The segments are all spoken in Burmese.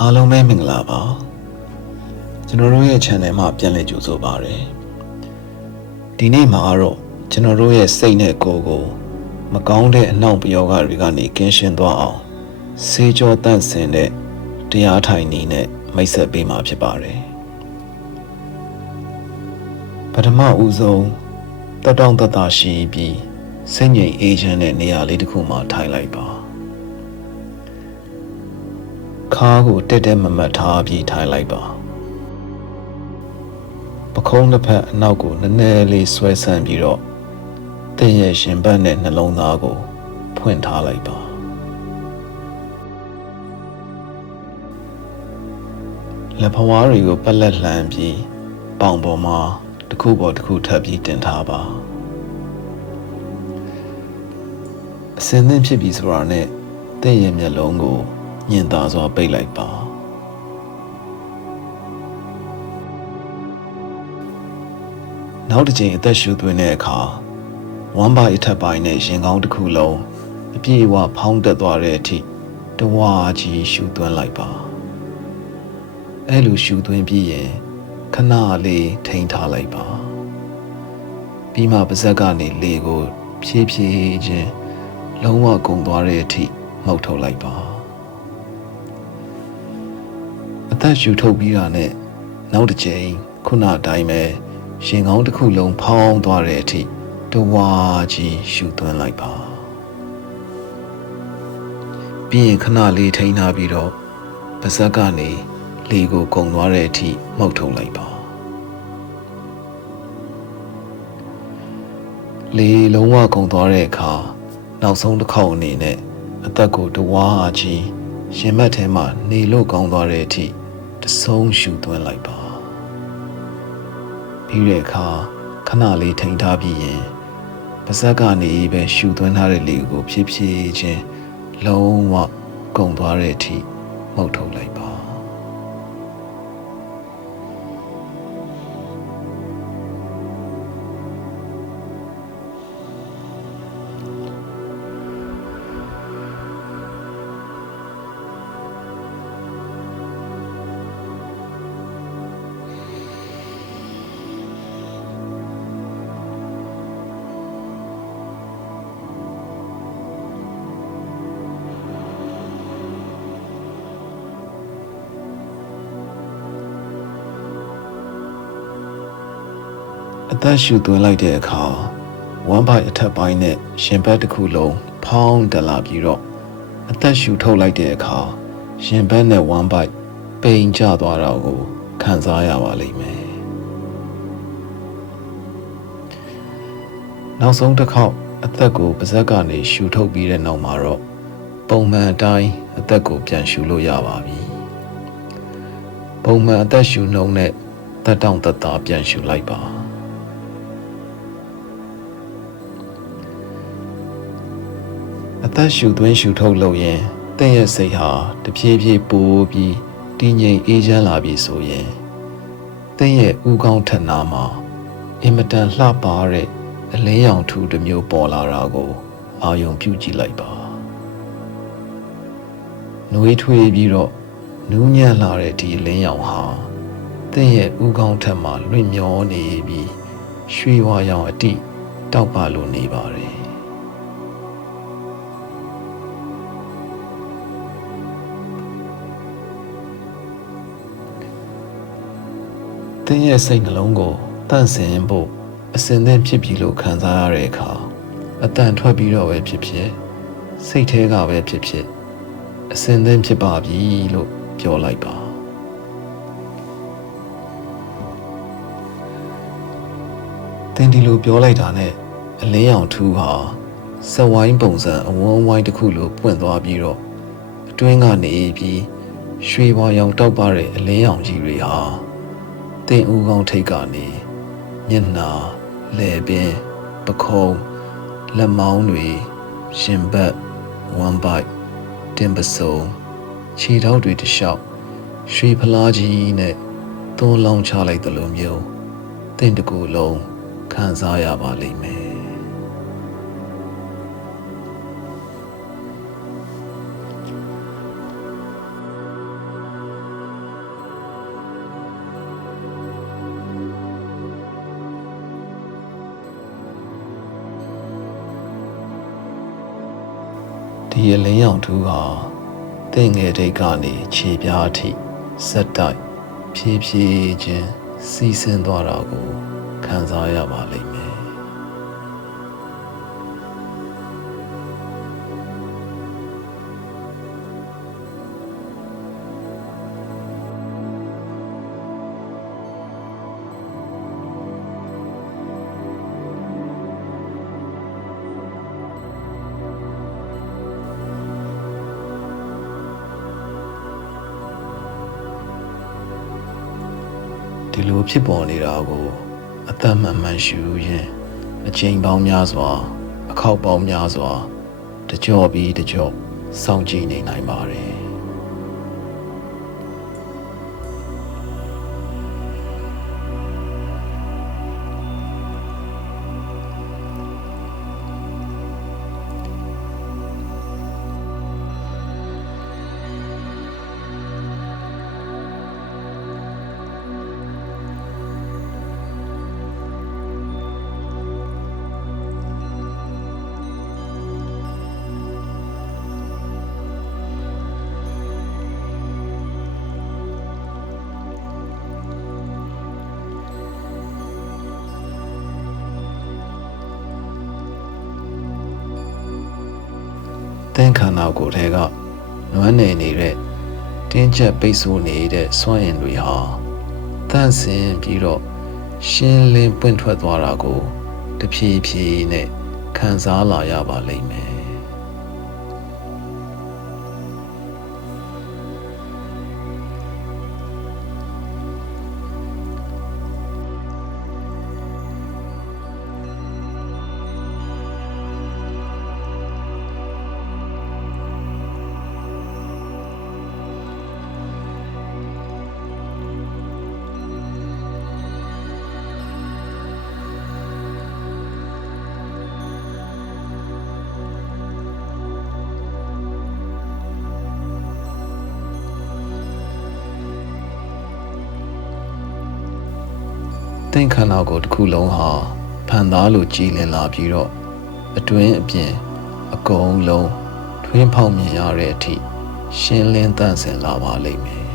အားလုံးပဲမင်္ဂလာပါကျွန်တော်တို့ရဲ့ channel မှာပြန်လည်ကြိုဆိုပါရစေဒီနေ့မှာတော့ကျွန်တော်တို့ရဲ့စိတ်နဲ့ကိုယ်ကိုမကောင်းတဲ့အနှောင့်အယှက်တွေကနေကင်းရှင်းသွားအောင်ဆေးကြောတန့်စင်တဲ့တရားထိုင်နည်းနဲ့မိတ်ဆက်ပေးမှာဖြစ်ပါတယ်ပထမဦးဆုံးတက်တောင့်တက်တာရှိပြီးစိတ်ငြိမ်အေးချမ်းတဲ့နေရာလေးတစ်ခုမှာထိုင်လိုက်ပါခါးကိုတက်တက်မမတ်ထားပြီးထိုင်လိုက်ပါပခုံးတစ်ဖက်အနောက်ကိုနည်းနည်းလေးဆွဲဆန့်ပြီးတော့သင်ရဲ့ရှင်ဘက်နဲ့နှလုံးသားကိုဖွင့်ထားလိုက်ပါလက်ဖဝါးတွေကိုပက်လက်လှမ်းပြီးပေါင်ပေါ်မှာတစ်ခုပေါ်တစ်ခုထပ်ပြီးတင်ထားပါအစင်းသင့်ဖြစ်ပြီးဆိုတာနဲ့သင်ရဲ့မျက်လုံးကိုညင်သာစွာပိတ်လိုက်ပါနောက်တစ်ချိန်အသက်ရှူသွင်းတဲ့အခါဝမ်းပါအထက်ပိုင်းနဲ့ရင်ကောင်းတစ်ခုလုံးအပြည့်အဝဖောင်းတက်သွားတဲ့အထိတဝါကြီးရှူသွင်းလိုက်ပါအဲ့လိုရှူသွင်းပြီးရင်ခဏလေးထိန်းထားလိုက်ပါပြီးမှပါးစပ်ကနေလေကိုဖြည်းဖြည်းချင်းလုံးဝကုန်သွားတဲ့အထိမှုတ်ထုတ်လိုက်ပါအသက်ရှူထုတ်ပြီးတာနဲ့နောက်တစ်ချိန်ခုနအတိုင်းပဲရင်ကောင်းတစ်ခုလုံးဖောင်းသွားတဲ့အထိတဝါကြီးရှူသွင်းလိုက်ပါပြီးရင်ခဏလေးထိန်းထားပြီးတော့ပါးစပ်ကနေလေကိုကုန်သွားတဲ့အထိမှုတ်ထုတ်လိုက်ပါလေလုံးဝကုန်သွားတဲ့အခါနောက်ဆုံးတစ်ခေါက်အနေနဲ့အသက်ကိုတဝါကြီးရင်မက်ထဲမှာနေလို့ကောင်းသွားတဲ့အထိတဆုံးရှူသွင်းလိုက်ပါပြီးတဲ့အခါခဏလေးထိန်းထားပြီးရင်ပါးစပ်ကနေပဲရှူသွင်းထားတဲ့လေကိုဖြည်းဖြည်းချင်းလုံးဝကုန်သွားတဲ့အထိမှုတ်ထုတ်လိုက်ပါအသက်ရှူသွင်းလိုက်တဲ့အခါဝမ်းပိုက်အထက်ပိုင်းနဲ့ရှင်ဘက်တစ်ခုလုံးဖောင်းတက်လာပြီးတော့အသက်ရှူထုတ်လိုက်တဲ့အခါရှင်ဘက်နဲ့ဝမ်းပိုက်ပိန်ကျသွားတာကိုခံစားရပါလိမ့်မယ်နောက်ဆုံးတစ်ခေါက်အသက်ကိုပါးစပ်ကနေရှူထုတ်ပြီးတဲ့နောက်မှာတော့ပုံမှန်အတိုင်းအသက်ကိုပြန်ရှူလို့ရပါပြီပုံမှန်အသက်ရှူနှုန်းနဲ့တက်တောင့်တက်တာပြန်ရှူလိုက်ပါအသက်ရှူသွင်းရှူထုတ်လို့ရင်သင်ရဲ့စိတ်ဟာတဖြည်းဖြည်းပိုပြီးတည်ငြိမ်အေးချမ်းလာပြီဆိုရင်သင်ရဲ့ဥကောင်းထက်နာမှာအင်မတန်လှပတဲ့အလင်းရောင်ထူးတစ်မျိုးပေါ်လာတာကိုအာရုံပြုကြည့်လိုက်ပါနှွေးထွေးပြီးတော့နူးညံ့လာတဲ့ဒီအလင်းရောင်ဟာသင်ရဲ့ဥကောင်းထက်မှာလွင့်မျောနေပြီးရွှေဝါရောင်အတိတောက်ပလို့နေပါတယ်သင်ရဲ့စိတ်နှလုံးကိုတန့်စင်ဖို့အစင်သင့်ဖြစ်ပြီလို့ခံစားရတဲ့အခါအတန်ထွက်ပြီးတော့ပဲဖြစ်ဖြစ်စိတ်ထဲကပဲဖြစ်ဖြစ်အစင်သင့်ဖြစ်ပါပြီလို့ပြောလိုက်ပါသင်ဒီလိုပြောလိုက်တာနဲ့အလင်းရောင်ထူးဟာစက်ဝိုင်းပုံစံအဝန်းဝိုင်းတစ်ခုလိုပွင့်သွားပြီးတော့အတွင်းကနေပြီးရွှေဘွားရောင်တောက်ပတဲ့အလင်းရောင်ကြီးတွေဟာသင်ဦးကောင်းထိတ်ကနေမျက်နှာလည်ပင်ပခုံးလက်မောင်းတွေရှင်ဘက်ဝမ်းပိုက်တင်ပစုံခြေထောက်တွေတလျှောက်ရွှေဖလားကြီးနဲ့သွန်းလောင်းချလိုက်သလိုမျိုးသင်တကူလုံးခံစားရပါလိမ့်မယ် ဒီအလင်းရောင်ထူးဟာတင့်ငယ်တိတ်ကနေခြေပြားအထိစက်တိုက်ဖြည်းဖြည်းချင်းစီးဆင်းသွားတာကိုခံစားရပါလိမ့်မယ်ဒီလိုဖြစ်ပေါ်နေတာကိုအသက်မှန်မှန်ရှုရင်အချိန်ပေါင်းများစွာအခေါက်ပေါင်းများစွာတကြော့ပြီးတကြော့စောင့်ကြည့်နေနိုင်ပါတယ်သင်ခန္ဓာကိုယ်ထဲကနွမ်းနယ်နေတဲ့တင်းကျပ်ပိတ်ဆို့နေတဲ့စွမ်းအင်တွေဟာတန့်စင်ပြီးတော့ရှင်းလင်းပွင့်ထွက်သွားတာကိုတဖြည်းဖြည်းနဲ့ခံစားလာရပါလိမ့်မယ်သင်ခန္ဓာကိုယ်တစ်ခုလုံးဟာဖန်သားလိုကြည်လင်လာပြီးတော့အတွင်းအပြင်အကုန်လုံးထွင်းဖောက်မြင်ရတဲ့အထိရှင်းလင်းသန့်စင်လာပါလိမ့်မယ်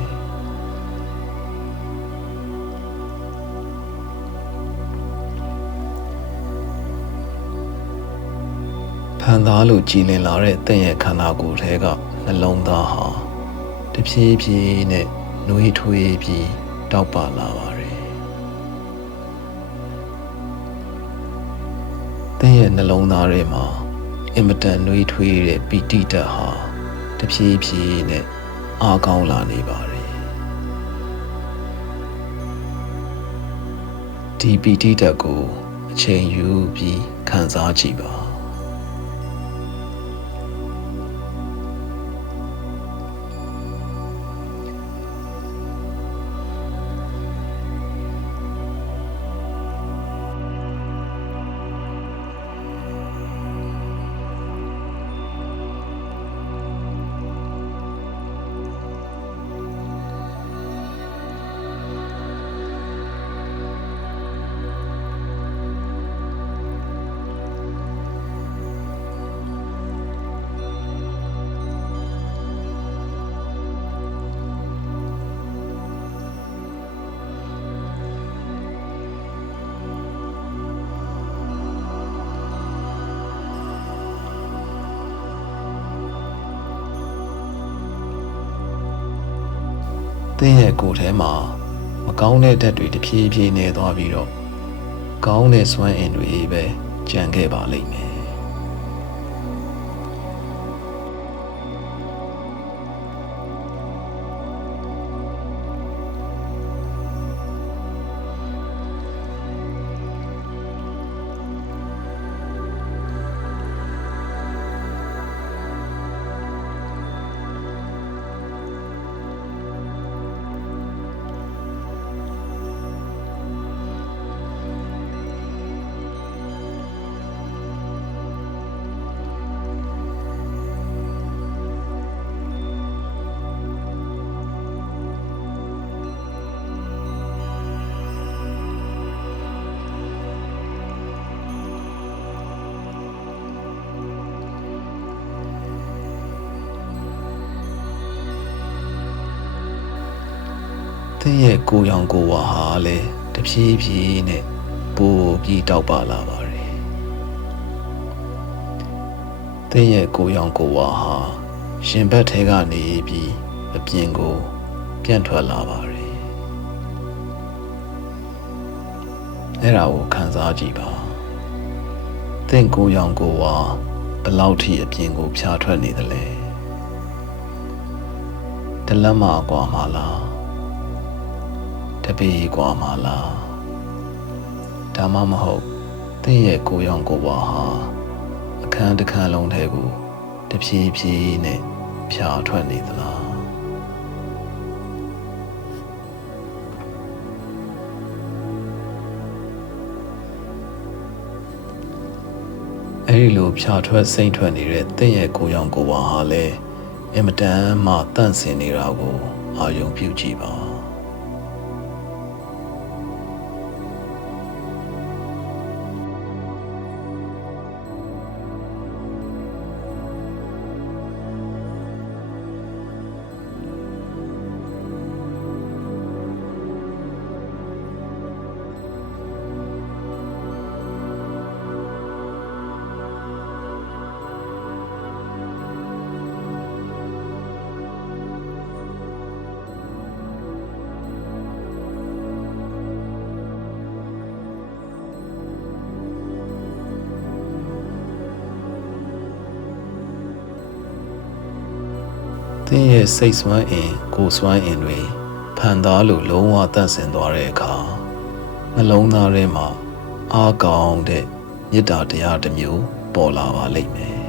ဖန်သားလိုကြည်လင်လာတဲ့သင်ရဲ့ခန္ဓာကိုယ်ထဲကနှလုံးသားဟာတဖြည်းဖြည်းနဲ့နှွေးထွေးပြီးတောက်ပလာပါတယ်သင်ရဲ့နှလုံးသားထဲမှာအင်မတန်နှွေးထွေးတဲ့ပီတိဓာတ်ဟာတဖြည်းဖြည်းနဲ့အားကောင်းလာနေပါတယ်ဒီပီတိဓာတ်ကိုအချိန်ယူပြီးခံစားကြည့်ပါသင်ရဲ့ကိုယ်ထဲမှာမကောင်းတဲ့ဓာတ်တွေတဖြည်းဖြည်းနေသွားပြီးတော့ကောင်းတဲ့စွမ်းအင်တွေပဲကျန်ခဲ့ပါလိမ့်မယ် င့်ရဲ့ကိုယ်ရောင်ကိုယ်ဝါဟာလည်းတဖြည်းဖြည်းနဲ့ပိုပြီးတောက်ပလာပါတယ်သင်ရဲ့ကိုယ်ရောင်ကိုယ်ဝါဟာရှင်ဘက်ထဲကနေပြီးအပြင်ကိုပြန့်ထွက်လာပါတယ်အဲ့ဒါကိုခံစားကြည့်ပါသင်ကိုယ်ရောင်ကိုယ်ဝါဘယ်လောက်ထိအပြင်ကိုဖြာထွက်နေသလဲတလက်မကွာမှာလားတပေကွာမှာလားဒါမှမဟုတ်သင်ရဲ့ကိုယ်ရောင်ကိုယ်ဝါဟာအခန်းတစ်ခန်းလုံးထဲကိုတဖြည်းဖြည်းနဲ့ဖြာထွက်နေသလားအဲဒီလိုဖြာထွက်စိမ့်ထွက်နေတဲ့သင်ရဲ့ကိုယ်ရောင်ကိုယ်ဝါဟာလည်းအင်မတန်မှတန့်စင်နေတာကိုအာရုံပြုကြည့်ပါသင်ရဲ့စိတ်စွမ်းအင်ကိုယ်စွမ်းအင်တွေဖန်သားလို့လုံးဝတန့်စင်သွားတဲ့အခါနှလုံးသားထဲမှာအားကောင်းတဲ့မေတ္တာတရားတစ်မျိုးပေါ်လာပါလိမ့်မယ်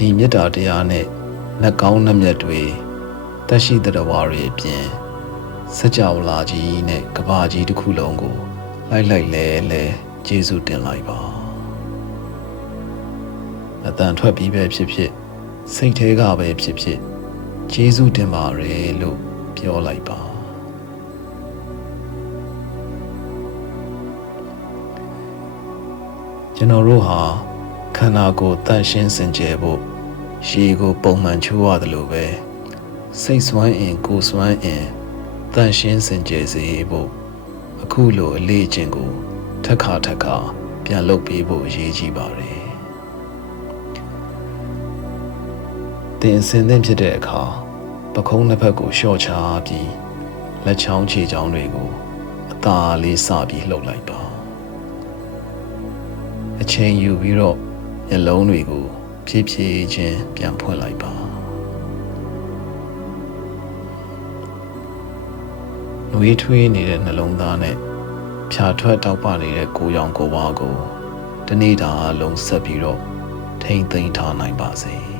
ဒီမေတ္တာတရားနဲ့နှကောင်းနှမျက်တွေတက်ရှိတဲ့ဝါတွေအပြင်စကြဝဠာကြီးနဲ့ကဘာကြီးတစ်ခုလုံးကိုလိုက်လဲကျေးဇူးတင်လိုက်ပါအတန်ထွက်ပြီးပဲဖြစ်ဖြစ်စိတ်ထဲကပဲဖြစ်ဖြစ်ကျေးဇူးတင်ပါရယ်လို့ပြောလိုက်ပါကျွန်တော်တို့ဟာခန္ဓာကိုယ်တန့်ရှင်းစင်ကြယ်ဖို့ရေကိုပုံမှန်ချိုးရတယ်လို့ပဲစိတ်စွမ်းအင်ကိုယ်စွမ်းအင်တန့်ရှင်းစင်ကြယ်စေဖို့အခုလိုအလေးအကျင့်ကိုထက်ခါပြန်လုပ်ပေးဖို့အရေးကြီးပါတယ်သင်စင်သင့်ဖြစ်တဲ့အခါပခုံးနှစ်ဖက်ကိုလျှော့ချပြီးလက်ချောင်းခြေချောင်းတွေကိုအသာလေးစပြီးလှုပ်လိုက်ပါအချိန်ယူပြီးတော့မျက်လုံးတွေကိုဖြည်းဖြည်းချင်းပြန်ဖွင့်လိုက်ပါနှွေးထွေးနေတဲ့နှလုံးသားနဲ့ဖြာထွက်တောက်ပနေတဲ့ကိုယ်ရောင်ကိုယ်ဝါကိုတနေ့တာလုံးဆက်ပြီးတော့ထိမ့်သိမ်းထားနိုင်ပါစေ